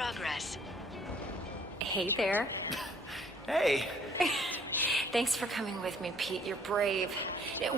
progress. Hey there. Hey. Thanks for coming with me, Pete. You're brave.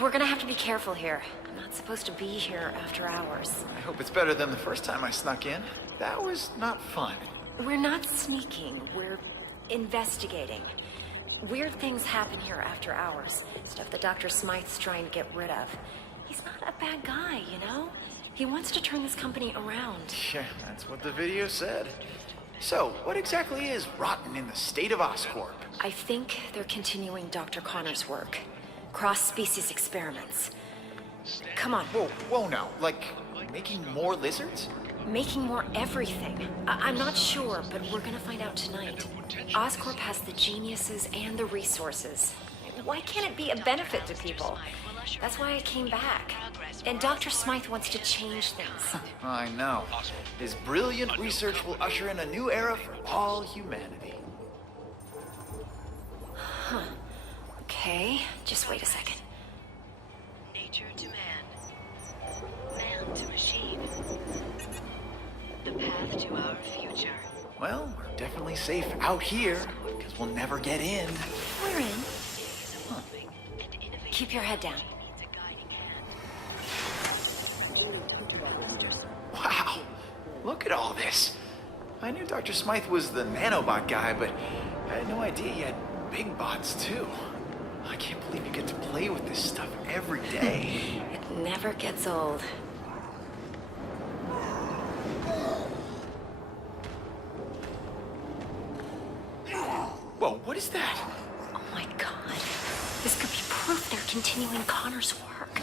We're gonna have to be careful here. I'm not supposed to be here after hours. I hope it's better than the first time I snuck in. That was not fun. We're not sneaking. We're investigating. Weird things happen here after hours. Stuff that Dr. Smythe's trying to get rid of. He's not a bad guy, you know? He wants to turn this company around. Yeah, that's what the video said. So, what exactly is rotten in the state of Oscorp? I think they're continuing Dr. Connor's work. Cross-species experiments. Come on. Whoa now. Like, making more lizards? Making more everything. I'm not sure, but we're gonna find out tonight. Oscorp has the geniuses and the resources. Why can't it be a benefit to people? That's why I came back. And Dr. Smythe wants to change things. I know. His brilliant research will usher in a new era for all humanity. Huh. Okay, just wait a second. Nature to man. Man to machine. The path to our future. Well, we're definitely safe out here, because we'll never get in. We're in. Keep your head down. Wow, look at all this. I knew Dr. Smythe was the nanobot guy, but I had no idea he had big bots too. I can't believe you get to play with this stuff every day. It never gets old. Whoa, what is that? Oh my god. This could be proof they're continuing Connor's work.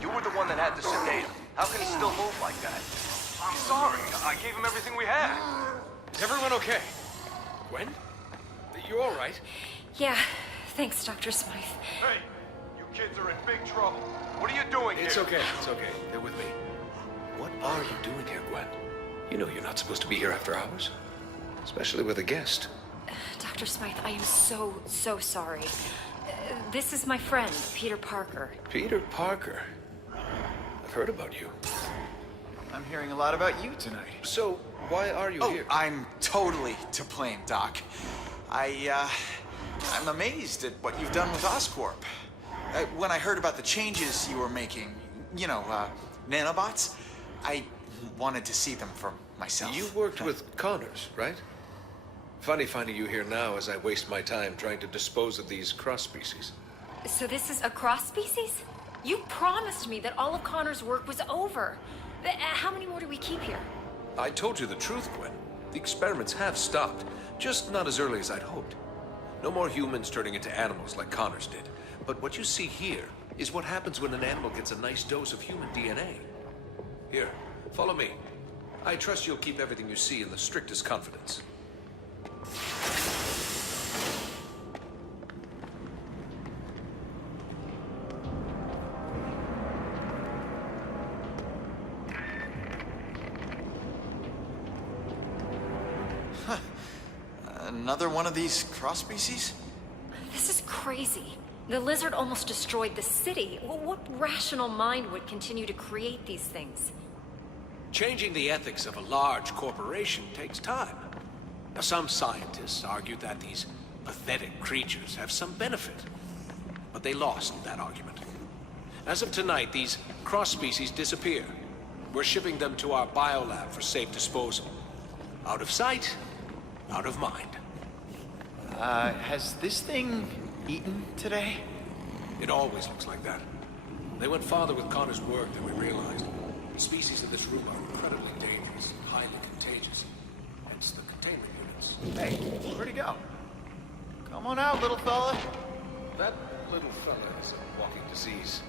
You were the one that had to sedate him. How can he still move like that? I'm sorry. I gave him everything we had. Is everyone okay? Gwen? You all right? Yeah, thanks, Dr. Smythe. Hey, you kids are in big trouble. What are you doing here? It's okay. They're with me. What are you doing here, Gwen? You know you're not supposed to be here after hours. Especially with a guest. Dr. Smythe, I am so sorry. This is my friend, Peter Parker. Peter Parker? I've heard about you. I'm hearing a lot about you tonight. So, why are you here? I'm totally to blame, Doc. I'm amazed at what you've done with Oscorp. When I heard about the changes you were making, nanobots, I wanted to see them for myself. You worked with Connors, right? Funny finding you here now as I waste my time trying to dispose of these cross-species. So this is a cross-species? You promised me that all of Connor's work was over. How many more do we keep here? I told you the truth, Gwen. The experiments have stopped, just not as early as I'd hoped. No more humans turning into animals like Connors did. But what you see here is what happens when an animal gets a nice dose of human DNA. Here, follow me. I trust you'll keep everything you see in the strictest confidence. Another one of these cross-species? This is crazy. The lizard almost destroyed the city. What rational mind would continue to create these things? Changing the ethics of a large corporation takes time. Now, some scientists argue that these pathetic creatures have some benefit, but they lost that argument. As of tonight, these cross-species disappear. We're shipping them to our biolab for safe disposal. Out of sight, out of mind. Has this thing eaten today? It always looks like that. They went farther with Connor's work than we realized. The species in this room are incredibly dangerous, highly contagious. Hence the containment units. Hey, where'd he go? Come on out, little fella. That little fella is a walking disease.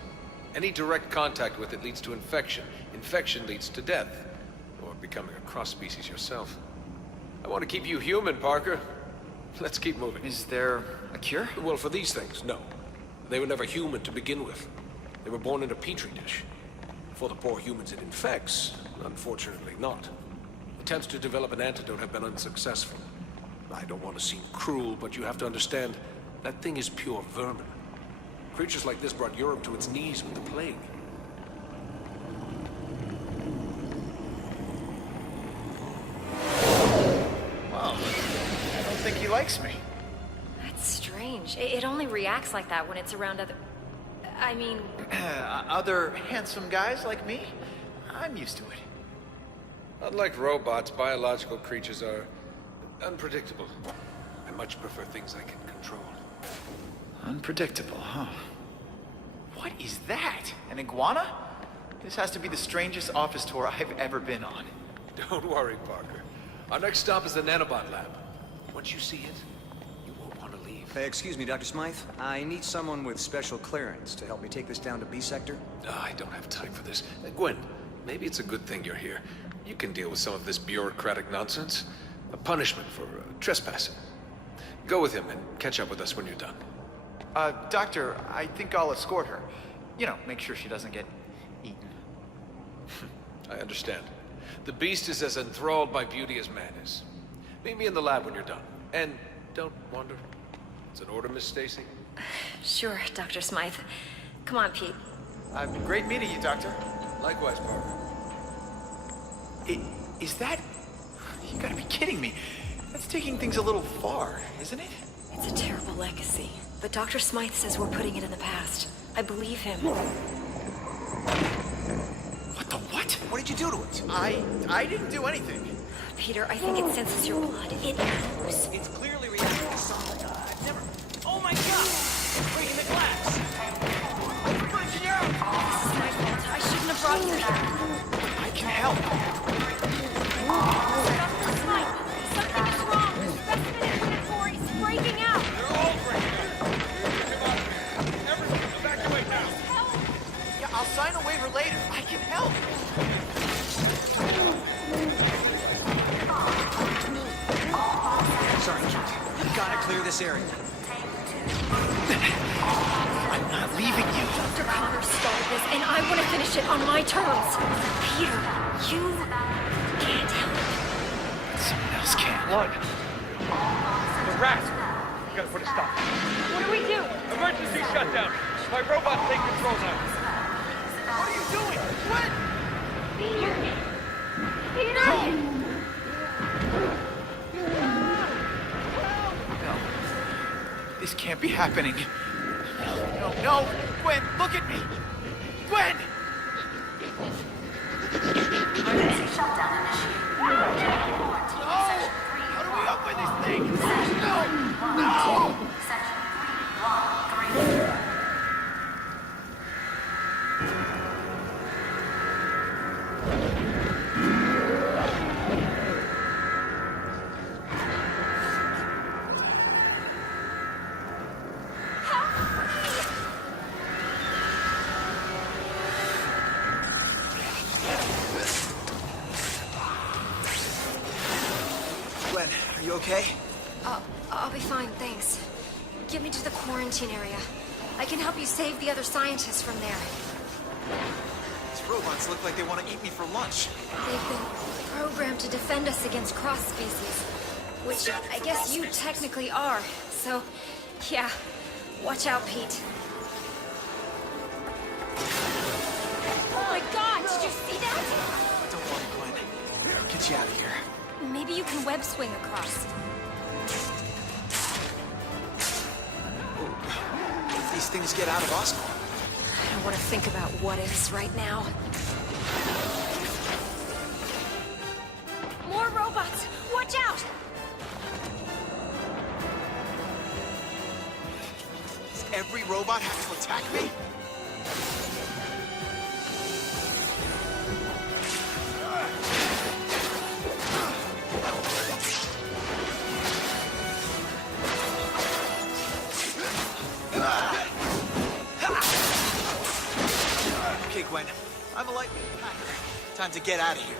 Any direct contact with it leads to infection. Infection leads to death. Or becoming a cross-species yourself. I want to keep you human, Parker. Let's keep moving. Is there a cure? Well, for these things, no. They were never human to begin with. They were born in a petri dish. For the poor humans it infects, unfortunately not. Attempts to develop an antidote have been unsuccessful. I don't want to seem cruel, but you have to understand, that thing is pure vermin. Creatures like this brought Europe to its knees with the plague. Well, I don't think he likes me. That's strange. It only reacts like that when it's around other... I mean... Other handsome guys like me? I'm used to it. Unlike robots, biological creatures are unpredictable. I much prefer things I can control. Unpredictable, huh? What is that? An iguana? This has to be the strangest office tour I've ever been on. Don't worry, Parker. Our next stop is the nanobot lab. Once you see it, you won't want to leave. Hey, excuse me, Dr. Smythe. I need someone with special clearance to help me take this down to B sector. I don't have time for this. Gwen, maybe it's a good thing you're here. You can deal with some of this bureaucratic nonsense. A punishment for trespassing. Go with him and catch up with us when you're done. Doctor, I think I'll escort her. You know, make sure she doesn't get eaten. I understand. The beast is as enthralled by beauty as man is. Meet me in the lab when you're done. And don't wander. It's an order, Miss Stacy. Sure, Dr. Smythe. Come on, Pete. Been great meeting you, Doctor. Likewise, Parker. Is that... You gotta be kidding me. That's taking things a little far, isn't it? It's a terrible legacy. But Dr. Smythe says we're putting it in the past. I believe him. What the what? What did you do to it? I didn't do anything. Peter, I think it senses your blood. It knows. It's clearly reacting to something. I've never... Oh my god! It's breaking the glass! Breaking out! This is my fault. I shouldn't have brought you here. I can help. Dr. Smythe, something is wrong. The specimen inventory is breaking out. They're all breaking out. Everyone, evacuate now. Yeah, I'll sign a waiver later. I can help. Sorry, Kate. You gotta clear this area. I'm not leaving you. Dr. Connor started this, and I want to finish it on my terms. Peter, you can't help it. Someone else can. What? The rat! We gotta put a stop. What do we do? Emergency shutdown. My robots take control now. What are you doing? What? Peter! Peter! No. This can't be happening. No. Gwen, look at me. Gwen! Emergency shutdown initiated. How do we open this thing? No! Section 313. Gwen, are you okay? I'll be fine, thanks. Get me to the quarantine area. I can help you save the other scientists from there. These robots look like they want to eat me for lunch. They've been programmed to defend us against cross-species, which I guess you technically are. So, yeah, watch out, Pete. Oh my god, did you see that? Don't worry, Gwen. I'll get you out of here. Maybe you can web swing across. If these things get out of Oscorp, I don't want to think about what ifs right now. More robots! Watch out! does every robot have to attack me? Okay, Gwen. I'm a lightweight packer. Time to get out of here.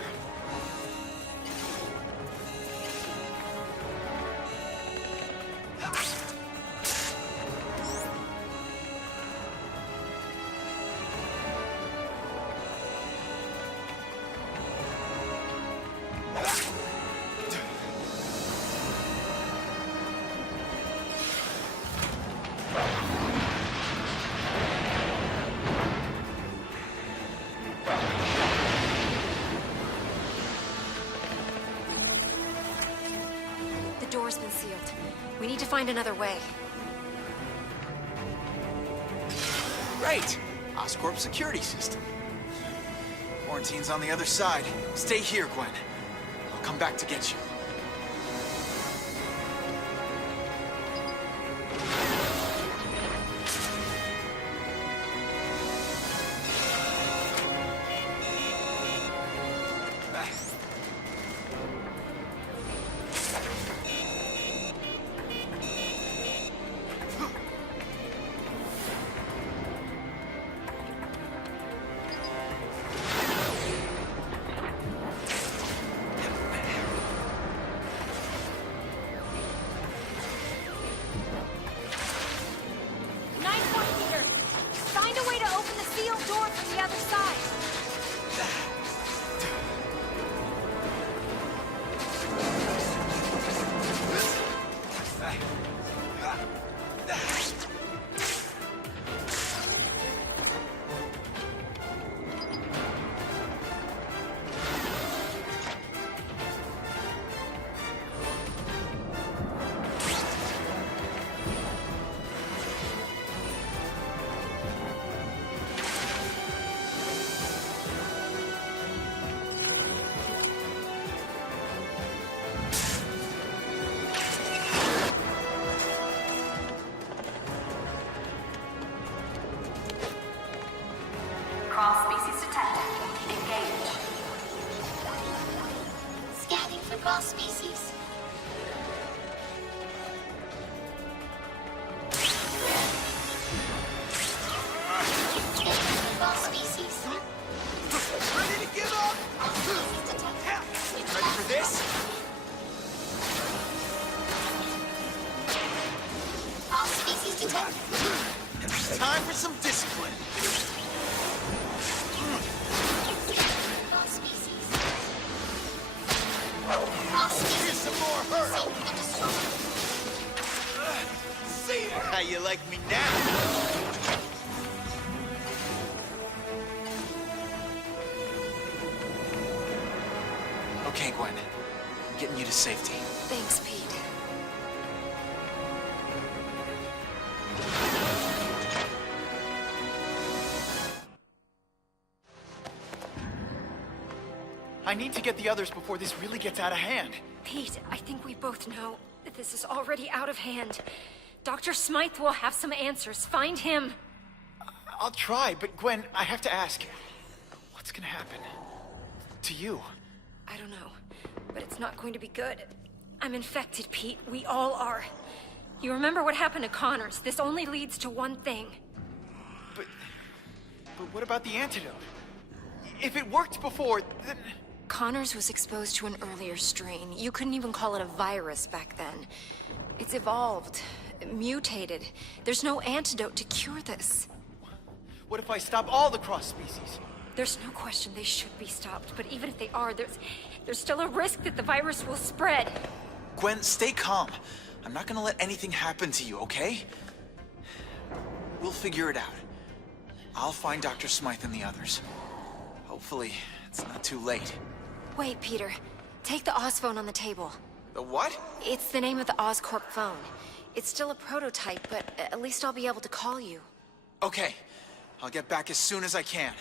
We need to find another way. Right! Oscorp security system. Quarantine's on the other side. Stay here, Gwen. I'll come back to get you. Nice one, Peter. Find a way to open the sealed door from the other side. Cross-species detected. Engage. Scanning for cross species. Scanning for cross species. Ready to give up? Ready for this? Cross species detected. Time for some discipline. Cross species. Cross species. Here's some more hurt. Safe and destroyed. See how you like me now? Okay, Gwen. I'm getting you to safety. Thanks, Pete. I need to get the others before this really gets out of hand. Pete, I think we both know that this is already out of hand. Dr. Smythe will have some answers. Find him. I'll try, but Gwen, I have to ask, what's gonna happen to you? I don't know, but it's not going to be good. I'm infected, Pete. We all are. You remember what happened to Connors? This only leads to one thing. But what about the antidote? If it worked before, then... Connors was exposed to an earlier strain. You couldn't even call it a virus back then. It's evolved, mutated. There's no antidote to cure this. What if I stop all the cross-species? There's no question they should be stopped, but even if they are, there's still a risk that the virus will spread. Gwen, stay calm. I'm not gonna let anything happen to you, okay? We'll figure it out. I'll find Dr. Smythe and the others. Hopefully, it's not too late. Wait, Peter. Take the Oz phone on the table. The what? It's the name of the Oscorp phone. It's still a prototype, but at least I'll be able to call you. Okay. I'll get back as soon as I can.